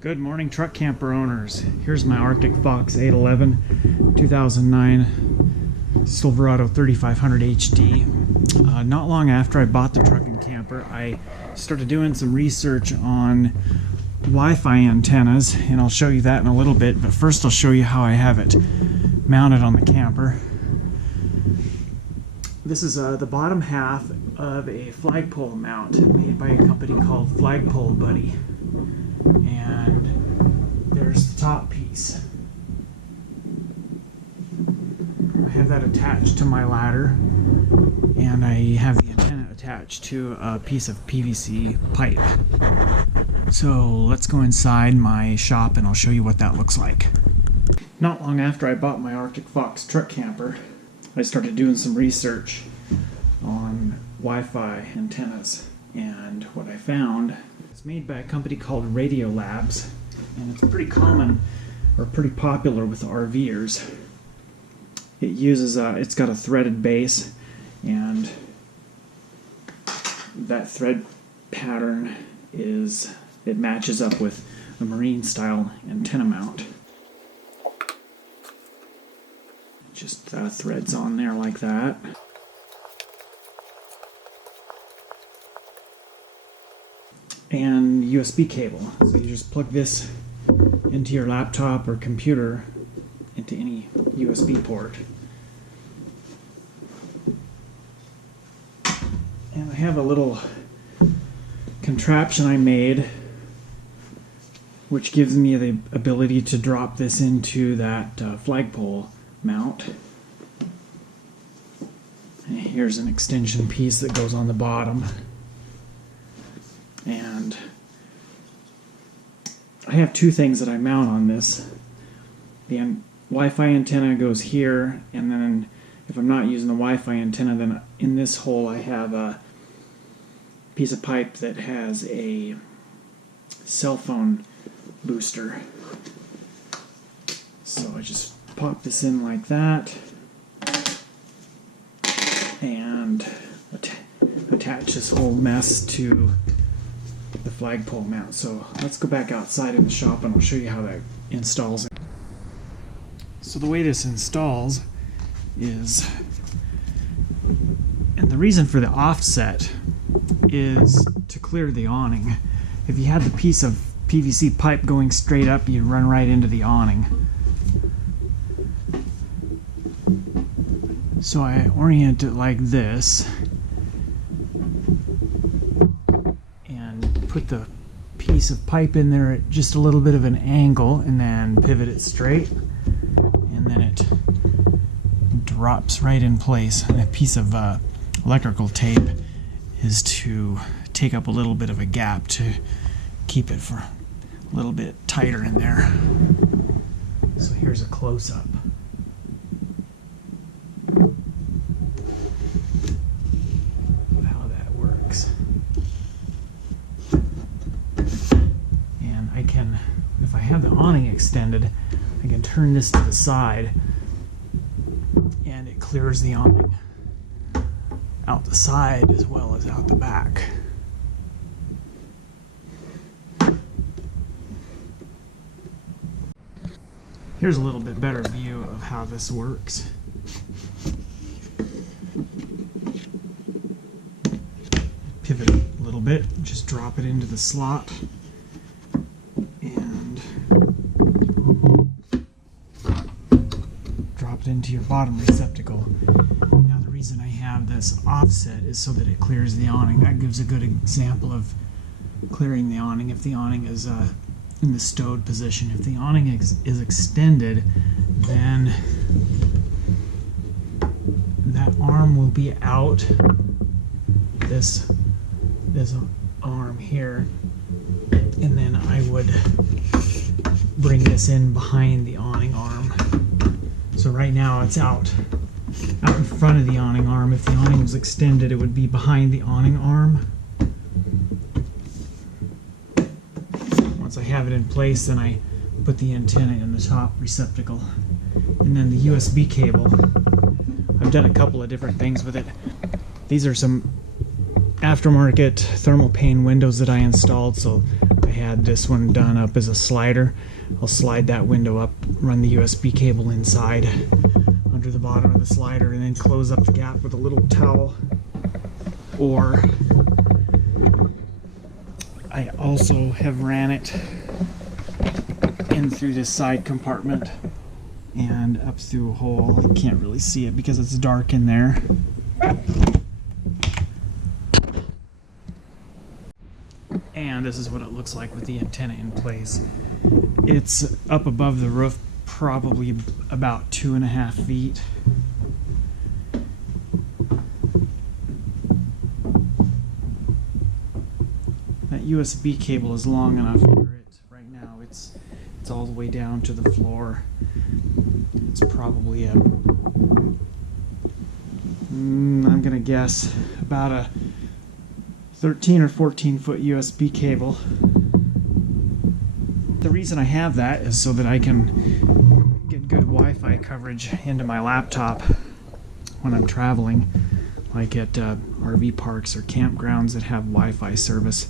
Good morning, truck camper owners. Here's my Arctic Fox 811 2009 Silverado 3500 HD. Not long after I bought the truck and camper, I started doing some research on Wi-Fi antennas, and I'll show you that in a little bit, but first I'll show you how I have it mounted on the camper. This is the bottom half of a flagpole mount made by a company called Flagpole Buddy. And there's the top piece. I have that attached to my ladder, and I have the antenna attached to a piece of PVC pipe. So let's go inside my shop and I'll show you what that looks like. Not long after I bought my Arctic Fox truck camper, I started doing some research on Wi-Fi antennas, and what I found, it's made by a company called Radio Labs, and it's pretty common or pretty popular with RVers. It uses it's got a threaded base, and that thread pattern it matches up with a marine style antenna mount. Just threads on there like that. And USB cable. So you just plug this into your laptop or computer into any USB port. And I have a little contraption I made which gives me the ability to drop this into that flagpole mount. And here's an extension piece that goes on the bottom. And I have two things that I mount on this. The Wi-Fi antenna goes here, and then if I'm not using the Wi-Fi antenna, then in this hole I have a piece of pipe that has a cell phone booster. So I just pop this in like that and attach this whole mess to the flagpole mount. So let's go back outside in the shop and I'll show you how that installs. So the way this installs is, and the reason for the offset is to clear the awning. If you had the piece of PVC pipe going straight up, you'd run right into the awning. So I orient it like this and put the piece of pipe in there at just a little bit of an angle, and then pivot it straight, and then it drops right in place. And a piece of electrical tape is to take up a little bit of a gap to keep it for a little bit tighter in there. So here's a close-up. How that works. And I can, if I have the awning extended, I can turn this to the side and it clears the awning out the side as well as out the back. Here's a little bit better view of how this works. Pivot it a little bit, just drop it into the slot, and drop it into your bottom receptacle. Now the reason I have this offset is so that it clears the awning. That gives a good example of clearing the awning if the awning is in the stowed position. If the awning is extended, then that arm will be out. This arm here, and then I would bring this in behind the awning arm. So right now it's out in front of the awning arm. If the awning was extended, it would be behind the awning arm. Once I have it in place, then I put the antenna in the top receptacle. And then the USB cable, I've done a couple of different things with it. These are some aftermarket thermal pane windows that I installed, so I I had this one done up as a slider. I'll slide that window up, run the USB cable inside under the bottom of the slider, and then close up the gap with a little towel. Or I also have ran it in through this side compartment and up through a hole. You can't really see it because it's dark in there. And this is what it looks like with the antenna in place. It's up above the roof, probably about 2.5 feet. That USB cable is long enough where right now it's all the way down to the floor. It's probably I'm gonna guess about a 13 or 14 foot USB cable. The reason I have that is so that I can get good Wi-Fi coverage into my laptop when I'm traveling, like at RV parks or campgrounds that have Wi-Fi service.